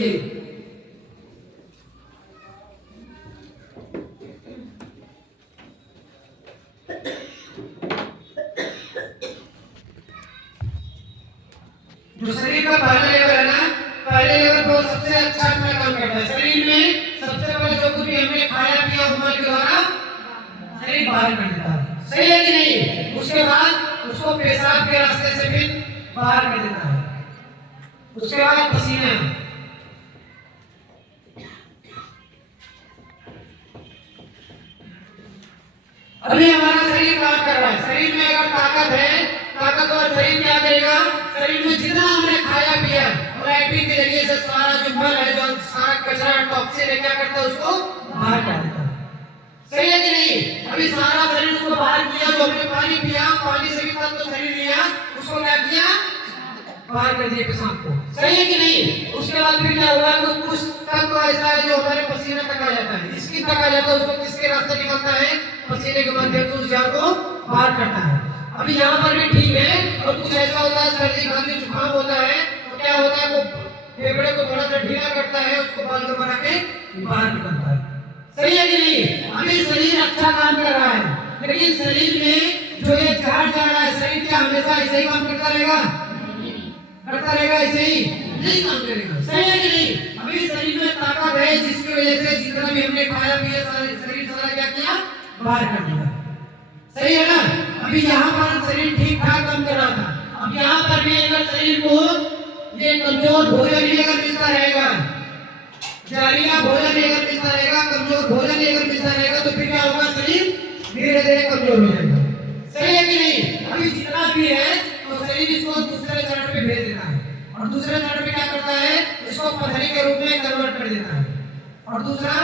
लीजिए। जो शरीर का पहला लेवल है ना, पहले लेवल पर सबसे अच्छा अपना काम करता है। शरीर में सबसे पहले जो कुछ भी हमने खाया पिया घुमा के द्वारा शरीर बाहर कर देता है, सही है कि नहीं? उसके बाद उसको पेशाब के रास्ते से फिर बाहर कर देता है। उसके बाद पसीना, अभी हमारा शरीर काम कर रहा है। शरीर में अगर ताकत है, ताकतवर शरीर क्या करेगा? शरीर में जितना हमने खाया पिया और लैट्रिन के जरिए से सारा जो मल है, जो सारा कचरा टॉक्सिन है, क्या करता है? उसको बाहर कर देता है, सही है कि नहीं? अभी सारा शरीर उसको बाहर किया। जो हमने पानी पिया, पानी से भी तत्व तो शरीर लिया, उसको क्या किया? बाहर कर दिया पेशाब को, सही है कि नहीं? उसके बाद फिर क्या हुआ? तो कुछ तत्व ऐसा है जो हमारे पसीने तक आ जाता है। स्किन तक आ जाता है, उसको किसके रास्ते निकलता है? पसीने के माध्यम से उस जार को बाहर करता है। अभी यहाँ पर भी ठीक है। और कुछ ऐसा होता है, सर्दी खांसी जुकाम होता है, तो क्या होता है? वो फेफड़े को थोड़ा सा ढीला करता है, उसको बाल बना के बाहर निकलता है, सही है कि नहीं? अभी शरीर अच्छा काम कर रहा है, लेकिन शरीर में जो ये जहर जा रहा है, शरीर क्या हमेशा ऐसे ही काम करता रहेगा? करता रहेगा ऐसे ही? नहीं काम करेगा, सही है कि नहीं? अभी शरीर में ताकत है, जिसकी वजह से जितना भी हमने खाया पिया शरीर सारा क्या किया? बाहर कर दिया, सही है ना? अभी यहाँ पर शरीर ठीक ठाक काम कर रहा था। अब यहाँ पर भी अगर शरीर को ये कमजोर भोजन ही अगर मिलता रहेगा, जारिया भोजन ही अगर मिलता रहेगा, कमजोर भोजन ही अगर मिलता रहेगा, तो फिर क्या होगा? शरीर धीरे धीरे कमजोर हो जाएगा, सही है कि नहीं? अभी जितना भी है तो शरीर इसको दूसरे चरण पे भेज देता है, और दूसरे चरण पे क्या करता है? इसको पथरी के रूप में कन्वर्ट कर देता है। और दूसरा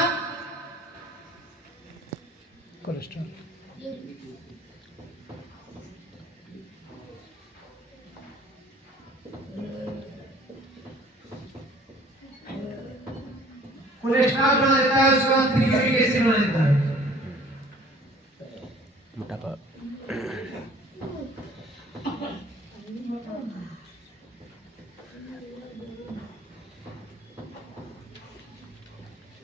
कोलेस्ट्रॉल, कोलेस्ट्रॉल बना देता है। उसके बाद फिर यूरिक एसिड बना देता है, मोटापा।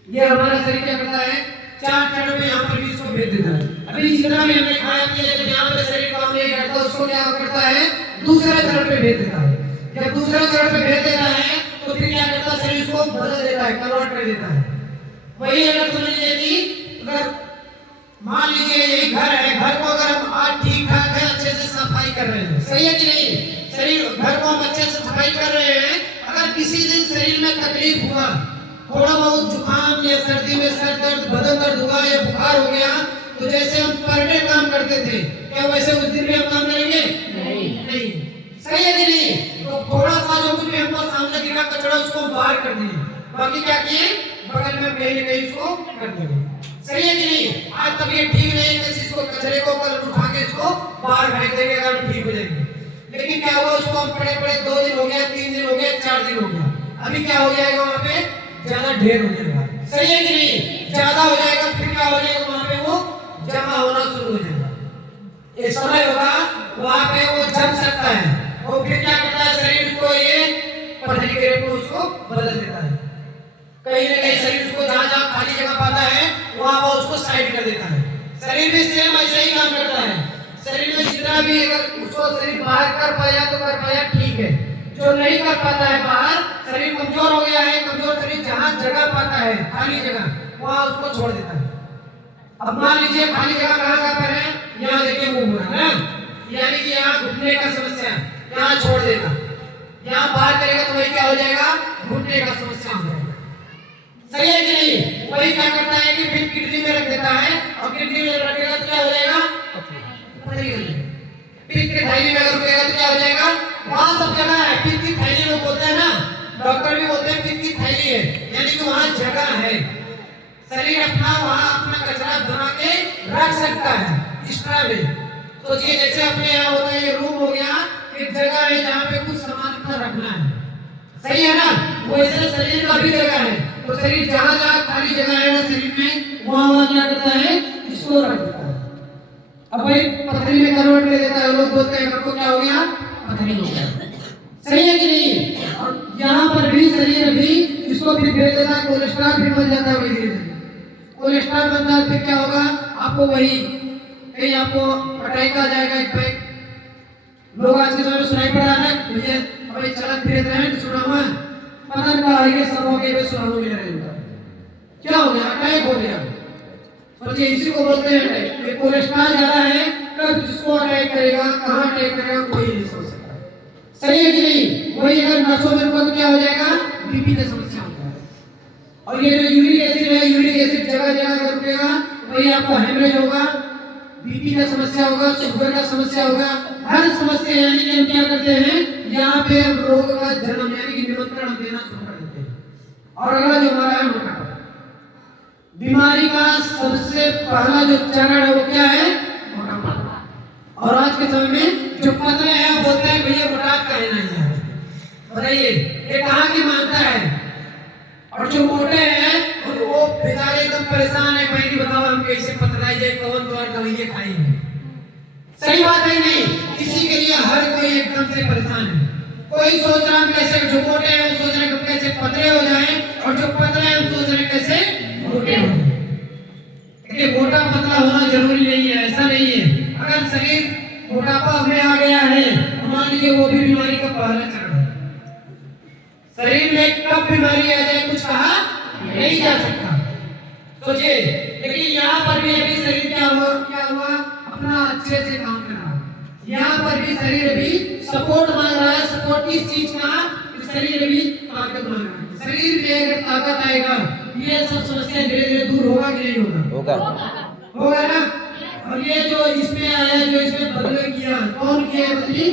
ये हमारा शरीर क्या करता है? चार चरण में यहाँ पर भी इसको भेज देता है। अभी जितना भी हमने खाया पिया, जब यहाँ पर शरीर काम नहीं करता, उसको क्या करता है? दूसरे चरण पे भेज देता है। जब दूसरे चरण पे भेज देता है तो फिर क्या करता है? शरीर उसको बदल देता है, कन्वर्ट कर देता है। वही अगर समझ लीजिए कि अगर मान लीजिए ये घर है, घर को अगर हम आज ठीक ठाक है, अच्छे से सफाई कर रहे हैं, सही है कि नहीं? शरीर घर को हम अच्छे से सफाई कर रहे हैं, अगर किसी दिन शरीर में तकलीफ हुआ, थोड़ा बहुत जुकाम या सर्दी में सर दर्द, बदन दर्द हुआ या बुखार हो गया, तो जैसे हम पर डे काम करते थे, क्या वैसे उस दिन भी हम काम करेंगे? नहीं, सही है कि नहीं? तो थोड़ा सा जो कुछ भी हमको सामने गिरा कचरा, उसको बाहर कर दिए, बाकी क्या किए? बगल में कहीं कहीं उसको कर दिए, सही है कि नहीं? आज तबीयत ठीक नहीं है, इसको कचरे को कल उठा के इसको बाहर फेंक देंगे, अगर ठीक हो जाएंगे। लेकिन क्या हुआ? उसको हम पड़े पड़े 2 दिन हो गया, 3 दिन हो गया, 4 दिन हो गया, अभी क्या हो जाएगा? वहाँ पे ज्यादा ढेर हो जाएगा, सही है कि नहीं? ज्यादा हो जाएगा, फिर क्या हो जाएगा? वहाँ पे वो जमा होना शुरू हो जाएगा। एक समय होगा वहाँ पे वो जम सकता है, और फिर क्या करता है? शरीर को ये पथरी के रूप में उसको बदल देता है। कहीं ना कहीं शरीर उसको जहाँ जहाँ खाली जगह पाता है, वहाँ वो उसको साइड कर देता है। शरीर भी सेम ऐसे ही काम करता है। शरीर में जितना भी अगर उसको शरीर बाहर कर पाया तो कर पाया, ठीक है। जो नहीं कर पाता है बाहर, शरीर कमजोर हो गया है, कमजोर शरीर जहाँ जगह पाता है खाली जगह, वहाँ उसको छोड़ देता है। अब मान लीजिए खाली जगह कहाँ पर है? यहाँ देखिए मुंह है ना, यानी कि यहाँ घुटने का समस्या, यहाँ छोड़ देगा, यहाँ बाहर करेगा तो वही क्या हो जाएगा? घुटने का समस्या हो जाएगा, सही है कि नहीं? वही क्या करता है कि फिर किडनी में रख देता है, और किडनी में रखेगा तो क्या हो जाएगा? पथरी हो जाएगी। पित्त की थैली में अगर रुकेगा तो क्या हो जाएगा? वहाँ सब जगह है, पित्त की थैली लोग बोलते हैं ना, डॉक्टर भी बोलते हैं पित्त की थैली है, यानी कि वहाँ जगह है, शरीर अपना वहाँ अपना कचरा बना के रख सकता है एक्स्ट्रा में। सोचिए जैसे अपने यहाँ होता है, ये रूम हो गया, एक जगह है जहाँ पे कुछ सामान अपना रखना है, सही है ना? वैसे शरीर का भी जगह है, तो शरीर जहाँ जहाँ खाली जगह है ना शरीर में, वहाँ क्या करता है? इसको रख देता है। अब भाई पथरी में कन्वर्ट कर देता है। लोग बोलते हैं आपको क्या हो गया? पथरी हो गया, सही है कि नहीं? और यहाँ पर भी शरीर अभी इसको उसको फिर भेज देता है, कोलेस्ट्रॉल फिर बन जाता है वही धीरे धीरे। कोलेस्ट्रॉल बनता है फिर क्या होगा, आपको वही कहीं आपको अटैक आ जाएगा। एक पे लोग आज के समय में सुनाई पड़ रहा है, मुझे अभी चलत फिर रहे हैं सुना हुआ पता नहीं कहा है कि सब हो गए सुना मिल रहे हैं, क्या हो गया, अटैक हो गया। सोचिए इसी को बोलते हैं अटैक। ये कोलेस्ट्रॉल ज्यादा है, कब किसको अटैक करेगा, कहाँ अटैक करेगा, कोई नहीं सोच सकता। सही है कि नहीं? वही अगर नसों में रुका तो क्या हो जाएगा, बीपी का समस्या होता है। और ये जो यूरिक एसिड है, यूरिक एसिड जगह जगह अगर रुकेगा वही आपको हेमरेज होगा, बीपी का समस्या होगा, शुगर का समस्या होगा, हर समस्या। यानी कि हम क्या करते हैं, यहाँ पे हम रोग का जन्म यानी कि निमंत्रण हम देना शुरू कर देते हैं। और अगला जो हमारा है मोटापा, बीमारी का सबसे पहला जो चरण है वो क्या है, मोटापा। और आज के समय में जो पतले हैं बोलते हैं भैया मोटापा कहना ही है। बताइए ये कहाँ की मानता है? और जो मोटे हैं वो बेचारे एकदम परेशान है, भाई बताओ हम कैसे पतलाई जाए, कौन द्वार दवाइयाँ खाएंगे। सही बात है नहीं? इसी के लिए हर कोई एकदम से परेशान है। कोई सोच रहा है कैसे, जो मोटे हैं वो सोच रहे हैं कैसे पतले हो जाएं, और जो पतले हैं वो सोच रहे हैं कैसे मोटे हो जाएं। देखिए मोटा पतला होना जरूरी नहीं है, ऐसा नहीं है। अगर शरीर मोटापा में आ गया है मान लीजिए वो भी बीमारी का पहला चरण है। शरीर में कब बीमारी आ जाए कुछ कहा नहीं जा सकता। सोचिए लेकिन यहाँ पर भी अभी शरीर क्या हुआ अपना अच्छे से काम कर रहा है। यहाँ पर भी शरीर अभी सपोर्ट मांग रहा है। सपोर्ट किस चीज का? शरीर अभी ताकत मांग रहा है। शरीर में अगर ताकत आएगा ये सब समस्या धीरे धीरे दूर होगा कि नहीं होगा? होगा ना। और ये जो इसमें आया, जो इसमें बदले किया, कौन किया बदली?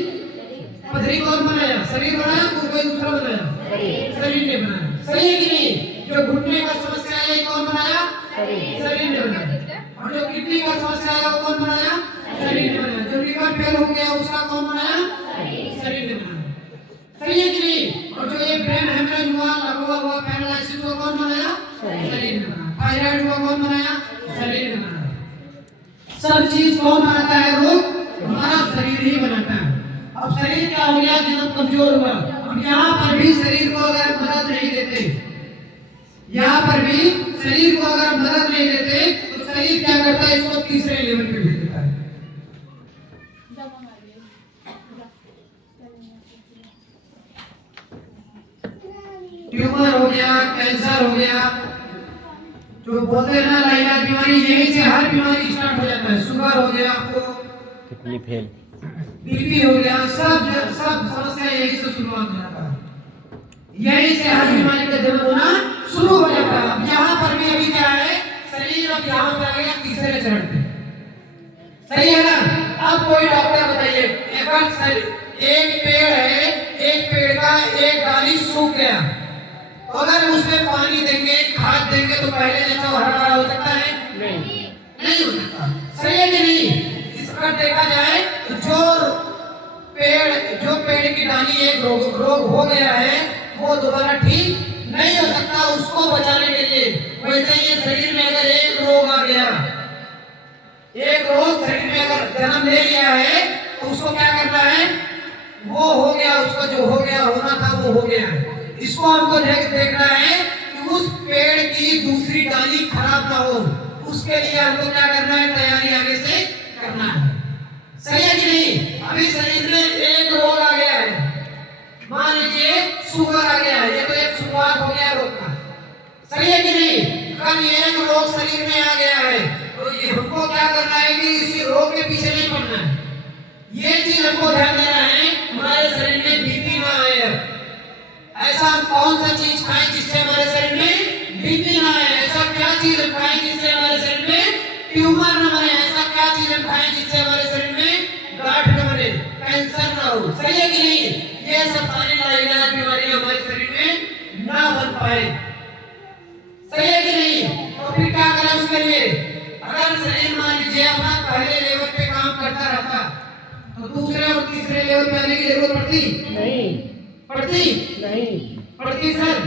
पथरी कौन बनाया? शरीर बनाया, कोई दूसरा बनाया? शरीर ने बनाया। सही है कि नहीं? जो घुटने का समस्या है कौन बनाया? शरीर ने बनाया। और जो किडनी का समस्या है वो कौन बनाया? शरीर ने बनाया। जो लीवर फेल हो गया उसका कौन बनाया? शरीर ने बनाया। सही है कि नहीं? और जो ये ब्रेन हेमरेज हुआ, हुआ पैरालिसिस हुआ कौन बनाया? शरीर ने बनाया। थायराइड हुआ कौन बनाया? शरीर ने बनाया। सब चीज कौन बनाता है? रोग हमारा शरीर ही बनाता है। अब शरीर क्या हो गया, जब कमजोर हुआ। अब यहाँ पर भी शरीर को अगर मदद नहीं देते, यहाँ पर भी शरीर को अगर मदद नहीं देते तो शरीर क्या करता है, इसको तीसरे लेवल पे भेज देता है। ट्यूमर हो गया, कैंसर हो गया, जो बोलते हैं ना लाइलाज बीमारी, यहीं से हर बीमारी स्टार्ट हो जाता है। शुगर हो गया, आपको किडनी फेल, बीपी हो गया, सब समस्या यहीं से शुरुआत हो जाता है। यहीं से हर बीमारी का जन्म होना शुरू हो जाता है। अब यहाँ पर भी अभी क्या है, शरीर अब यहाँ पर आ गया तीसरे चरण पे। सही है ना? अब कोई डॉक्टर बताइए, एक पेड़ है, एक पेड़ का एक डाली सूख गया, अगर उसमें पानी देंगे, खाद देंगे तो पहले जैसा हरा भरा हो सकता है? नहीं हो सकता। सही है कि नहीं? इस पर देखा जाए तो जो पेड़ की डाली एक रोग हो गया है वो दोबारा ठीक नहीं हो सकता उसको बचाने के लिए। वैसे ही शरीर में अगर एक रोग आ गया, एक रोग शरीर में अगर जन्म ले लिया है तो उसको क्या करना है, वो हो गया, उसका जो हो गया होना था वो हो गया। इसको हमको देखना है कि उस पेड़ की दूसरी डाली खराब ना हो, उसके लिए हमको क्या करना है, तैयारी आगे से करना है। सही है कि नहीं? अभी शरीर में एक रोग आ गया है, मान लीजिए शुगर आ गया है, ये तो एक शुरुआत हो गया रोग का। सही है कि नहीं? अगर एक रोग शरीर में आ गया है तो ये हमको क्या करना है कि इसी रोग के पीछे नहीं पड़ना है। ये चीज हमको ध्यान देना है, हमारे शरीर में बीपी ना आए। ऐसा कौन सा चीज खाएं जिससे हमारे शरीर में बीपी ना आए? ऐसा क्या चीज खाएं जिससे हमारे शरीर में ट्यूमर न बने? ऐसा क्या चीज खाएं जिससे हमारे शरीर में गांठ न बने, कैंसर ना हो? सही है कि नहीं? ये सब सारी लाइलाज बीमारी हमारे शरीर में ना बन पाए। सही है कि नहीं? तो फिर क्या करें उसके लिए? अगर शरीर मान लीजिए अपना पहले लेवल पे काम करता रहता तो दूसरे और तीसरे लेवल पे आने की जरूरत पड़ती नहीं? पड़ती सर।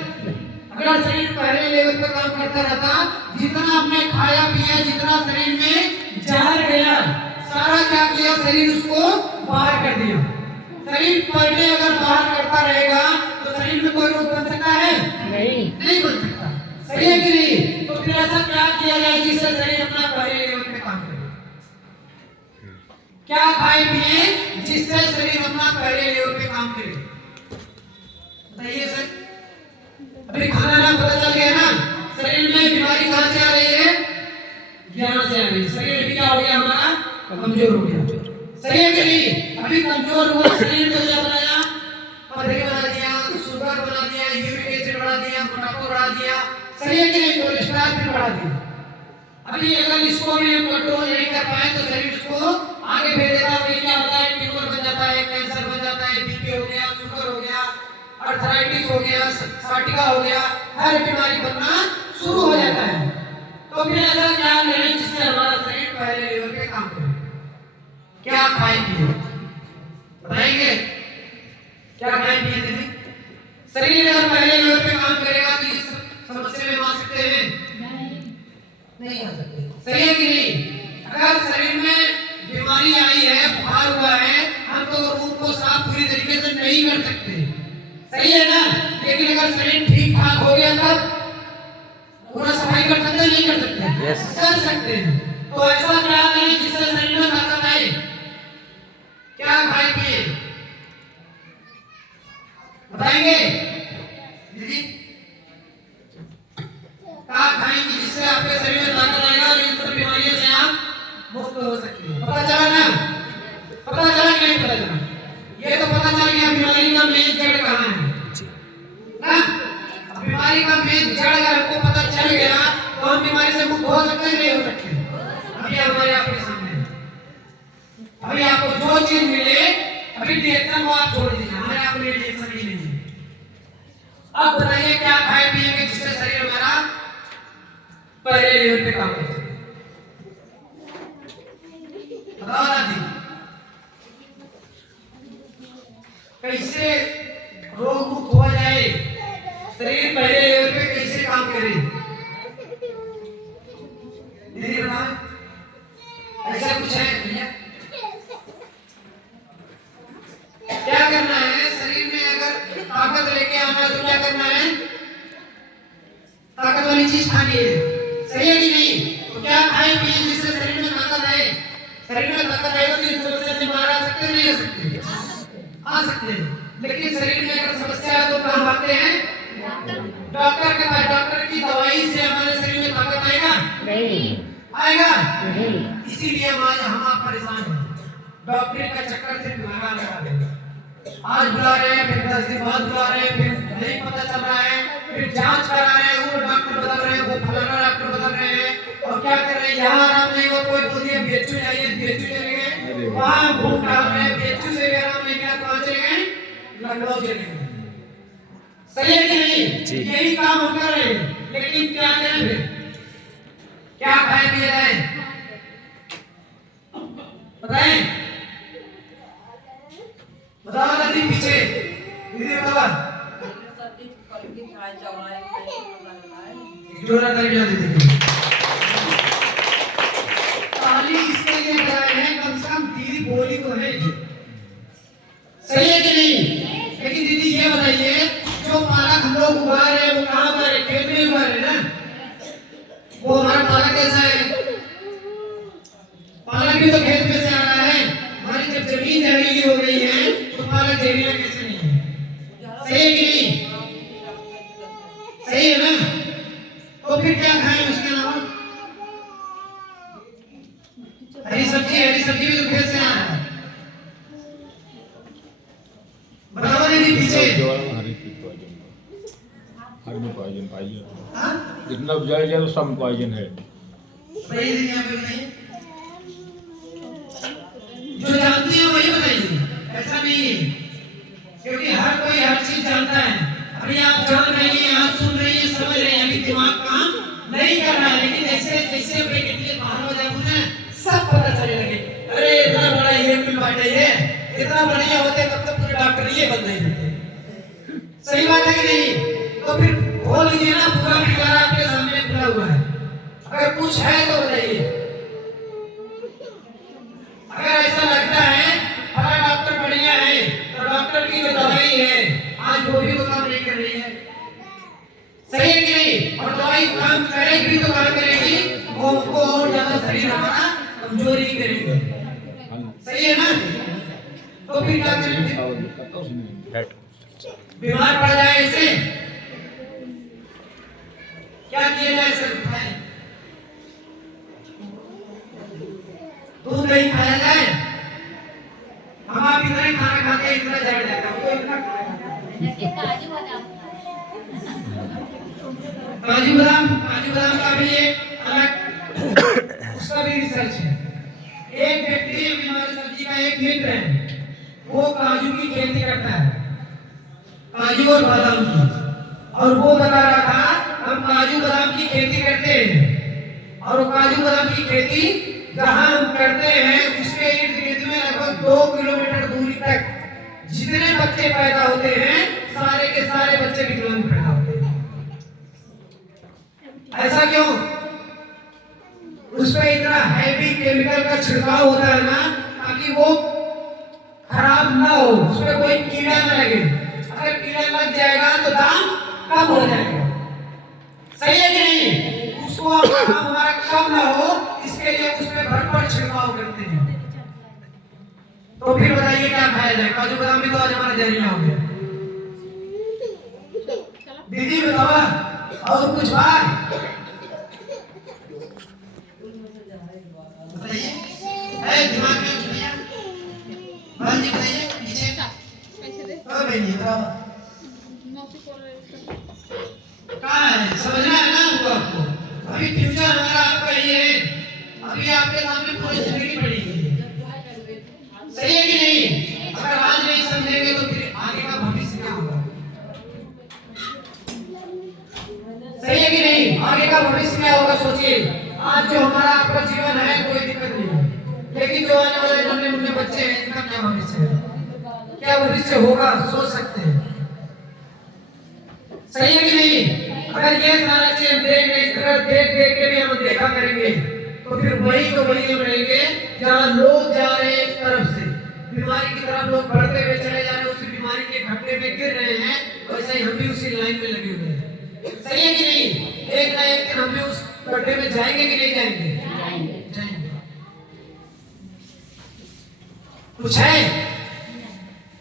अगर शरीर पहले लेवल पे काम करता रहता, जितना आपने खाया पिया, जितना शरीर में जहर गया, सारा क्या किया, शरीर उसको बाहर कर दिया। शरीर पहले अगर बाहर करता रहेगा तो शरीर में कोई रोग बन सकता है? नहीं बन दिया जाए जिससे शरीर अपना पहले लेवल पे काम करे? क्या खाए पिए जिससे शरीर अपना पहले लेवल पे काम करे? बताइए सर। अभी खाना ना पता चल गया ना, शरीर में बीमारी कहां से आ रही है? ज्ञान से आ रही है। शरीर भी क्या हो गया हमारा? कमजोर हो गया। सही है कि नहीं? अभी कमजोर हुआ शरीर को क्या बनाया? पथरी बना दिया, शुगर बना दिया, यूरिक एसिड बढ़ा दिया, मोटापा बढ़ा दिया। सही है कि नहीं? कोलेस्ट्रॉल भी बढ़ा दिया। अभी अगर इसको भी हम कंट्रोल नहीं कर पाए तो शरीर इसको आगे भेज देगा। वही क्या होता है? ट्यूमर बन जाता है, कैंसर बन जाता है, बीपी हो गया, शुगर हो गया, अर्थराइटिस हो गया, साटिका हो गया, हर बीमारी बनना शुरू हो जाता है। तो फिर ऐसा क्या लें जिससे हमारा शरीर पहले लेवल पे काम करे? क्या खाएंगे? बताएंगे क्या खाएंगे? दीदी, शरीर अगर पहले लेवल पे काम करेगा तो इस समस्या में आ सकते हैं? नहीं आ सकते। सही है कि नहीं? अगर शरीर में बीमारी आई है, बुखार हुआ है, हम तो रूम को साफ पूरी तरीके से नहीं कर सकते। सही है ना? लेकिन अगर शरीर ठीक ठाक हो गया तब पूरा सफाई कर सकते नहीं कर सकते? yes. कर सकते हैं। तो ऐसा क्या करें जिससे शरीर में ताकत आए? क्या खाए पिए? बताएंगे दीदी? क्या खाएंगे जिससे आपके शरीर में ताकत आएगा और इन सब बीमारियों से आप मुक्त हो सकते हैं? पता चला ना? पता चला कि नहीं पता चला? ये तो पता चल गया बीमारी का मेन जड़ कहाँ है ना? बीमारी का मेन जड़ अगर हमको पता चल गया तो हम बीमारी से मुक्त हो सकते हैं नहीं हो सकते? अभी हमारे आपके सामने अभी आपको जो चीज मिले अभी रिएक्शन को आप छोड़ दीजिए, हमारे आप में रिएक्शन ही नहीं है। अब बताइए क्या खाए पिएंगे जिससे शरीर हमारा पहले लेवल पे काम करे? बताओ दादी, कैसे रोग मुक्त हो जाए, शरीर पहले लेवल पे कैसे काम करे? दीदी बताओ, ऐसा कुछ है भैया? क्या करना है? शरीर में अगर ताकत लेके आना है तो क्या करना है? ताकत वाली चीज खानी है। सही है कि नहीं? तो क्या खाए पिए जिससे शरीर में ताकत आए? शरीर में ताकत आएगा तो इस समस्या से बाहर आ सकते हैं नहीं आ सकते? आ सकते हैं। लेकिन शरीर में अगर समस्या है तो कहाँ आते हैं? डॉक्टर के पास। डॉक्टर की दवाई से हमारे शरीर में ताकत आएगा? नहीं आएगा। इसीलिए आज हम आप परेशान हैं। डॉक्टरी का चक्कर से लगा देंगे। आज बुला रहे हैं, फिर 10 दिन बाद बुला रहे हैं, फिर नहीं पता चल रहा है, फिर जांच करा रहे हैं, वो डॉक्टर बदल रहे हैं, वो फलाना डॉक्टर बदल रहे हैं, और क्या कर रहे हैं? यहाँ आराम नहीं हो, कोई बोल दिया बीएचयू जाइए, बीएचयू चले गए, वहाँ भूख डाल रहे हैं, बीएचयू से भी आराम नहीं किया, कहाँ चले गए? लखनऊ चले गए। सही है कि नहीं? यही काम हम कर रहे हैं। लेकिन क्या करें फिर? क्या खाए पिए जाए? बताएं? बताओ दादी पीछे, दीदी बताओ। जोरा दरिया दीदी ताली इसके लिए लगाए हैं, कम से कम दीदी बोली तो है। सही है कि नहीं? लेकिन दीदी ये बताइए, जो पालक हम लोग उगा रहे हैं वो कहाँ उगा रहे हैं? खेत में उगा रहे हैं ना? वो हमारा पालक कैसा है? पालक भी तो खेत में से आ रहा है। हमारी जब जमीन जहरीली हो गई है तो पालक जहरीला कैसे नहीं है? सही है कि नहीं? सही है ना? तो फिर क्या खाएं उसके अलावा? हरी सब्जी भी तो खेत से आ रहा है। बराबर है कि पीछे? हर में पॉइजन पाइए। जितना उपजाया जाए तो सब पॉइजन है। सही है यहाँ पे बताइए, जो जानते हैं वही बताइए, ऐसा नहीं है, क्योंकि हर कोई हर चीज जानता है। अभी आप जान रही हैं, आप सुन रही हैं, समझ रही हैं, अभी दिमाग काम नहीं कर रहा है, लेकिन जैसे जैसे ब्रेक बाहर हो जाए ना सब पता चलने लगे। अरे इतना बड़ा ये मिल बांटे है, इतना बढ़िया होते तब तक पूरे डॉक्टर ये बन नहीं देते। सही बात है कि नहीं? तो फिर खोल लीजिए ना, पूरा परिवार आपके सामने खुला हुआ है। अगर कुछ है तो बताइए। अगर ऐसा लगता है हमारा डॉक्टर बढ़िया है तो डॉक्टर की जो दवाई है आज वो भी तो काम नहीं कर रही है। सही है कि नहीं? और दवाई काम करेगी तो काम करेगी वो हमको और ज्यादा शरीर हमारा कमजोरी करेंगे। सही है ना? तो फिर क्या करेंगे? बीमार पड़ जाए इसे क्या किया जाए सर? दूध नहीं खाया जाए। हम आप इतना ही खाना खाते हैं, इतना झड़ जाता है, वो इतना काजू बादाम का भी एक अलग उसका भी रिसर्च है। एक व्यक्ति हमारे सब्जी का एक मित्र है, वो काजू की खेती करता है, काजू और बादाम की, और वो बता रहा था हम काजू बादाम की खेती करते हैं, और काजू बादाम की खेती जहां हम करते हैं उसके इर्द गिर्द में लगभग 2 किलोमीटर दूरी तक जितने बच्चे पैदा होते हैं सारे के सारे बच्चे विकलांग पैदा होते हैं। ऐसा क्यों? उसमें इतना हैवी केमिकल का छिड़काव होता है ना, ताकि वो खराब ना हो, उसमें कोई कीड़ा ना लगे। अगर कीड़ा लग जाएगा तो दाम कम हो जाएगा। सही है कि नहीं? उसको हमारा कम ना हो इसके लिए उसमें भरपूर छिड़काव करते हैं। तो फिर बताइए क्या खाया जाए? काजू बादाम भी तो आज हमारा जहरीला हो गया। दीदी बताओ और कुछ बात बताइए। दिमाग में भैया हाँ जी बताइए। नीचे कहाँ है? समझना है ना हमको। आपको अभी फ्यूचर हमारा आपका ये है, अभी आपके सामने पूरी जिंदगी पड़ी है। सही है कि नहीं? अगर आज नहीं समझेंगे तो फिर आगे का भविष्य क्या होगा? सही है कि नहीं? आगे का भविष्य क्या होगा सोचिए। आज जो हमारा आपका जीवन है कोई दिक्कत नहीं है, लेकिन जो आने वाले नन्हे मुन्ने बच्चे हैं इनका क्या भविष्य है, क्या भविष्य होगा सोच सकते हैं। सही है कि नहीं? अगर ये सारा चीज देख के भी हम देखा करेंगे तो फिर वही हम रहेंगे जहाँ लोग जा रहे हैं एक तरफ से बीमारी की तरफ, लोग बढ़ते हुए चले जा रहे हैं, उसी बीमारी के खड्डे में गिर रहे हैं, वैसे ही हम भी उसी लाइन में लगे हुए हैं। सही है कि नहीं? एक ना एक दिन हम भी उस गड्ढे में जाएंगे कि नहीं जाएंगे? जाएंगे। कुछ है?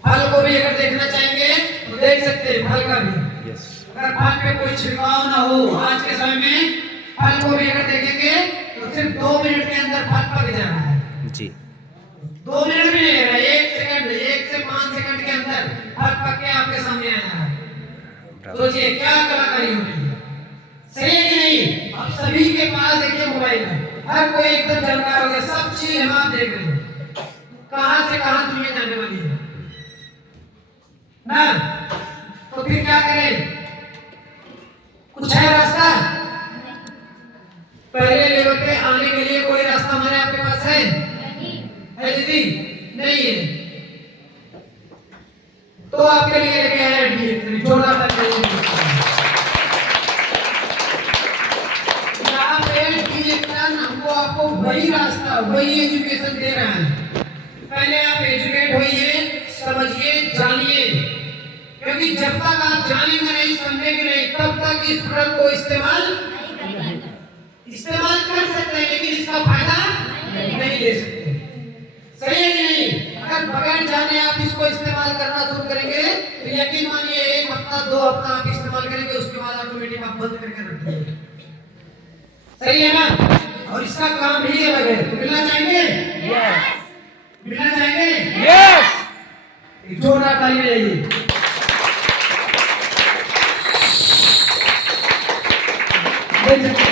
फल को भी अगर देखना चाहेंगे तो देख सकते हैं, फल का भी। अगर फल पे कोई छिड़काव ना हो आज के समय में, फल को भी अगर देखेंगे तो सिर्फ 2 मिनट के अंदर फल पक जा रहा है जी। 2 मिनट भी नहीं लग रहा, 1 सेकंड, 1 से 5 सेकंड के अंदर फल पक के आपके सामने आ रहा है। सोचिए क्या कलाकारी हो रही है। सही है कि नहीं? अब सभी के पास देखिए मोबाइल है, हर कोई एकदम जानकार हो गया, सब चीज हम आप देख रहे हैं, कहां से कहां दुनिया जाने वाली है ना। तो फिर क्या करें? कुछ है रास्ता? पहले लेवल पे आने के लिए कोई रास्ता हमारे आपके पास है? है दीदी? नहीं है। तो आपके लिए लेके आए डीएक्शन, जोड़ा करके यहाँ पे डीएक्शन हमको आपको वही रास्ता, वही एजुकेशन दे रहा है। पहले आप एजुकेट होइए, समझिए, जानिए, क्योंकि जब तक आप जानेंगे नहीं, समझेंगे नहीं, तब तक इस प्रोडक्ट को इस्तेमाल कर सकते हैं, लेकिन इसका फायदा नहीं ले सकते। सही है कि नहीं? अगर बगैर जाने आप इसको इस्तेमाल करना शुरू करेंगे तो यकीन मानिए 1 हफ्ता 2 हफ्ता आप इस्तेमाल करेंगे, उसके बाद ऑटोमेटिक आप बंद करके रख देंगे। सही है ना? और इसका काम ही अलग है। तो मिलना चाहेंगे? यस। मिलना चाहेंगे? यस। एक जोरदार ताली बजाइए।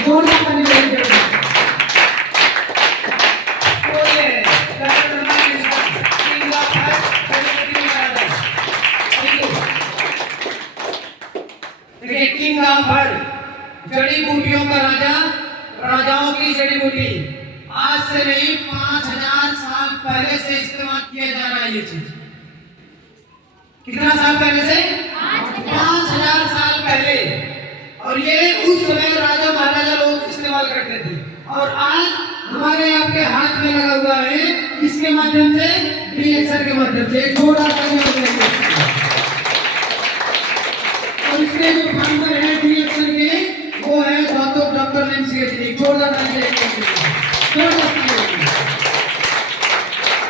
जोरदार ताली बजाइए। किंग ऑफ जड़ी बूटियों का राजा, राजाओं की जड़ी बूटी आज से नहीं 5000 साल पहले से इस्तेमाल किया जा रहा है। ये चीज कितना साल पहले से? 5000 साल पहले। और ये उस समय राजा महाराजा लोग इस्तेमाल करते थे, और आज हमारे आपके हाथ में लगा हुआ है, इसके माध्यम से, डीएक्शन के माध्यम से। छोटा इसके जो फाउंडर है डीएक्शन के, वो है डॉक्टर नेम सी। जोरदार ताली बजाइए। जोरदार ताली बजाइए।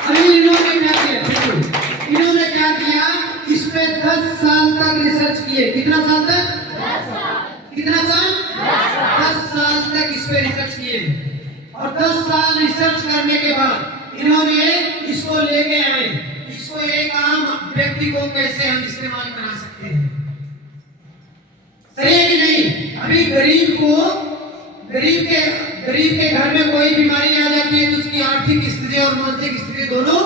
अभी इन्होंने क्या किया? देखो इन्होंने क्या किया, इस पे 10 साल तक रिसर्च किए। कितना साल तक? 10 साल। कितना साल? 10 साल तक इस पे रिसर्च किए और 10 साल रिसर्च करने के बाद इन्होंने इसको लेके आए। इसको एक आम व्यक्ति को कैसे हम इस्तेमाल करा सकते हैं, सही है कि नहीं? अभी गरीब के घर में कोई बीमारी आ जाती है तो उसकी आर्थिक स्थिति और मानसिक स्थिति दोनों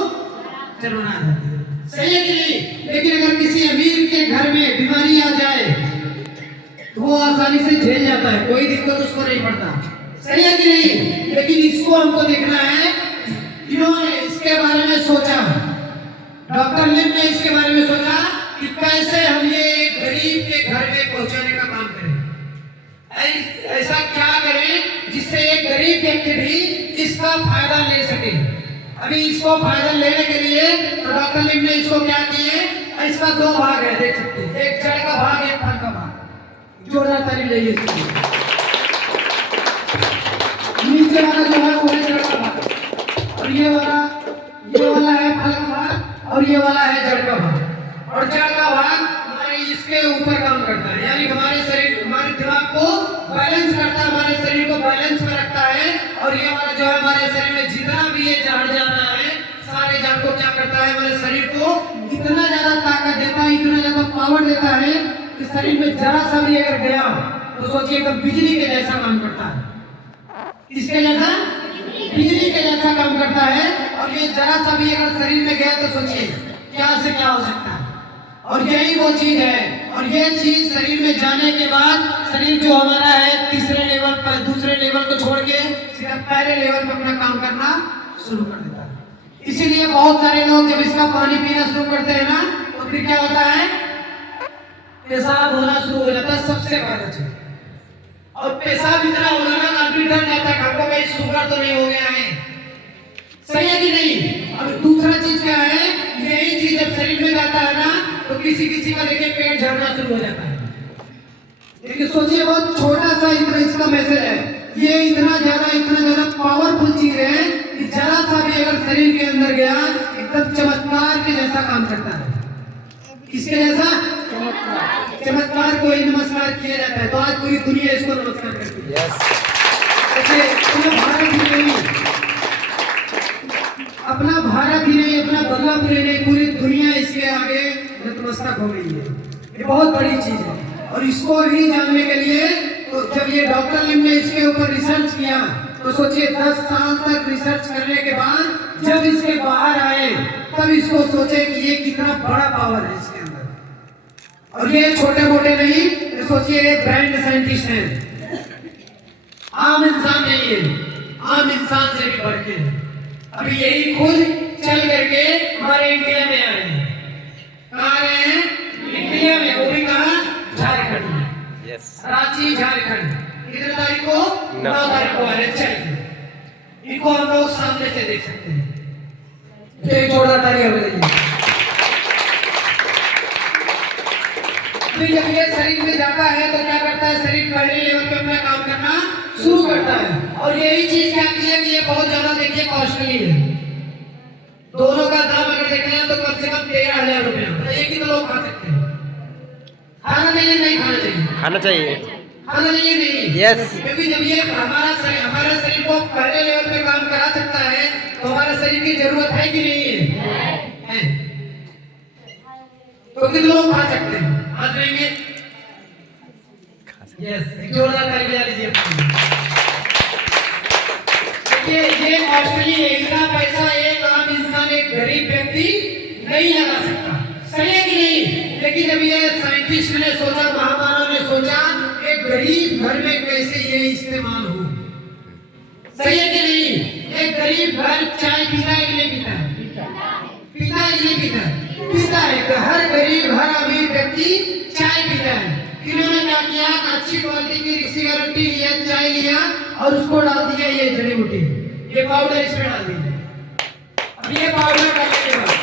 चरमरा जाती है, सही है कि नहीं? लेकिन अगर किसी अमीर के घर में बीमारी आ जाए तो वो आसानी से झेल जाता है, कोई दिक्कत उसको नहीं पड़ता, सही है कि नहीं? लेकिन इसको हमको देखना है। इन्होंने इसके बारे में सोचा, डॉक्टर लिम ने इसके बारे में सोचा कि कैसे हम ये गरीब के घर में पहुंचाने का काम करें। ऐसा क्या करें जिससे एक गरीब व्यक्ति भी इसका फायदा ले सके। अभी इसको फायदा लेने के लिए तो डॉक्टर लिम ने इसको क्या किए, इसका 2 भाग है, देख सकते हैं, एक जड़ का भाग, एक फल का भाग। जोरदार ताली बजाइए। नीचे वाला जो है वो है जड़ का भाग और ये वाला है फल का भाग और ये वाला है जड़ का भाग। और जड़ का भाग हमारे इसके ऊपर काम करता है, यानी हमारे शरीर, हमारे दिमाग को बैलेंस करता है, हमारे शरीर को बैलेंस में रखता है। और ये वाला जो है हमारे शरीर में जितना भी ये जड़ जाना है, सारे जड़ को क्या करता है, हमारे शरीर को इतना ज्यादा ताकत देता है, इतना ज्यादा पावर देता है कि शरीर में जरा सा भी अगर गया तो सोचिए कब बिजली के जैसा काम करता है। किसके जैसा? बिजली के जैसा काम करता है। और ये जरा सा भी अगर शरीर में गया तो सोचिए क्या से क्या हो सकता है। और यही वो चीज है, और ये चीज शरीर में जाने के बाद शरीर जो हमारा है तीसरे लेवल पर, दूसरे लेवल को छोड़ के सीधा पहले लेवल पर अपना काम करना शुरू कर देता है। इसीलिए बहुत सारे लोग जब इसका पानी पीना शुरू करते हैं ना तो फिर क्या होता है, पेशाब होना शुरू हो जाता है सबसे पहले चीज। और पेशाब इतना होगा ना आदमी डर जाता है, हमको कहीं शुगर तो नहीं हो गया है, सही है कि नहीं? अब दूसरा चीज क्या है, यही चीज जब शरीर में जाता है ना तो किसी का देखिए पेट झड़ना शुरू हो जाता है। लेकिन सोचिए बहुत छोटा सा इतना इसका मैसेज है, ये इतना ज्यादा पावरफुल चीज है कि जरा सा भी अगर शरीर के अंदर गया एकदम चमत्कार के जैसा काम करता है। किसके जैसा? चमत्कार को ही नमस्कार किया जाता है। तो आज पूरी दुनिया इसको नमस्कार करती है। अपना भारत ही नहीं, अपना बदलापुर ही नहीं, पूरी दुनिया इसके आगे नतमस्तक हो गई है। ये बहुत बड़ी चीज है। और इसको ही जानने के लिए तो जब ये डॉक्टर लिम ने इसके ऊपर रिसर्च किया तो सोचिए 10 साल तक रिसर्च करने के बाद जब इसके बाहर आए तब इसको सोचे कि ये कितना बड़ा पावर है इसके अंदर। और ये छोटे मोटे नहीं, सोचिए एक ब्रांड साइंटिस्ट है, आम इंसान नहीं है, आम इंसान से भी बढ़ के अभी यही खुद चल करके हमारे इंडिया में आए हैं। कहाँ आ रहे हैं? इंडिया में, वो भी कहाँ? झारखंड में। रांची झारखंड। कितने तारीख को? 9 तारीख को आ रहे। चलिए इनको हम लोग सामने से देख सकते हैं। एक जोरदार ताली बजाइए। जब ये शरीर में जाता है तो क्या करता है, शरीर पहले लेवल पे अपना काम करना शुरू करता है। और यही चीज क्या की है कि ये बहुत ज्यादा देखिए कॉस्टली है। दोनों का दाम अगर देखें तो कम से कम 13,000 रुपया। तो एक ही तो लोग खा सकते हैं। खाना चाहिए नहीं खाना चाहिए? खाना चाहिए। खाना चाहिए नहीं? यस। क्योंकि जब ये हमारा शरीर को पहले लेवल पे काम करा सकता है तो हमारे शरीर की जरूरत है कि नहीं है? तो कितने लोग खा सकते हैं? हाथ रहेंगे? यस, जोरदार ताली बजा लीजिए। देखिए ये कॉस्टली है, इतना पैसा एक आम इंसान, एक गरीब व्यक्ति नहीं लगा सकता, सही है कि नहीं? लेकिन जब ये साइंटिस्ट ने सोचा, महामानव ने सोचा एक गरीब घर में कैसे ये इस्तेमाल हो, सही है कि नहीं? एक गरीब घर चाय पीता है कि नहीं पीता है? पीता है कि नहीं पीता है? पीता है। हर गरीब, हर अमीर व्यक्ति चाय पीता है। इन्होंने क्या किया, अच्छी क्वालिटी की ऋषि गारंटी लिया, चाय लिया और उसको डाल दिया ये जड़ी बूटी, ये पाउडर इसमें डाल दिया। अब ये पाउडर डालने के बाद